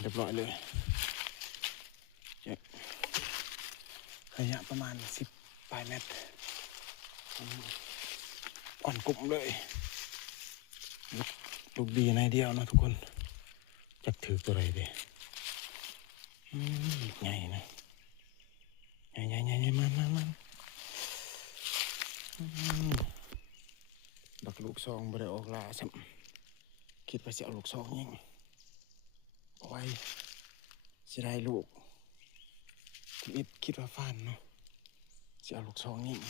เรียบร้อยเลยระยะประมาณ10 ปลายเมตรก่อนกลุ่มเลยลูกดีในเดียวนะทุกคนจักถือตัวอะไรดีใหญ่นะใหญ่มันบักลูกซองบ่ได้ออกลาซ้ำคิดไปสิเอาลูกซองยิงเอาไว้สิได้ลูกคิดว่าฟันเนาะสิเอาลูกซองยิง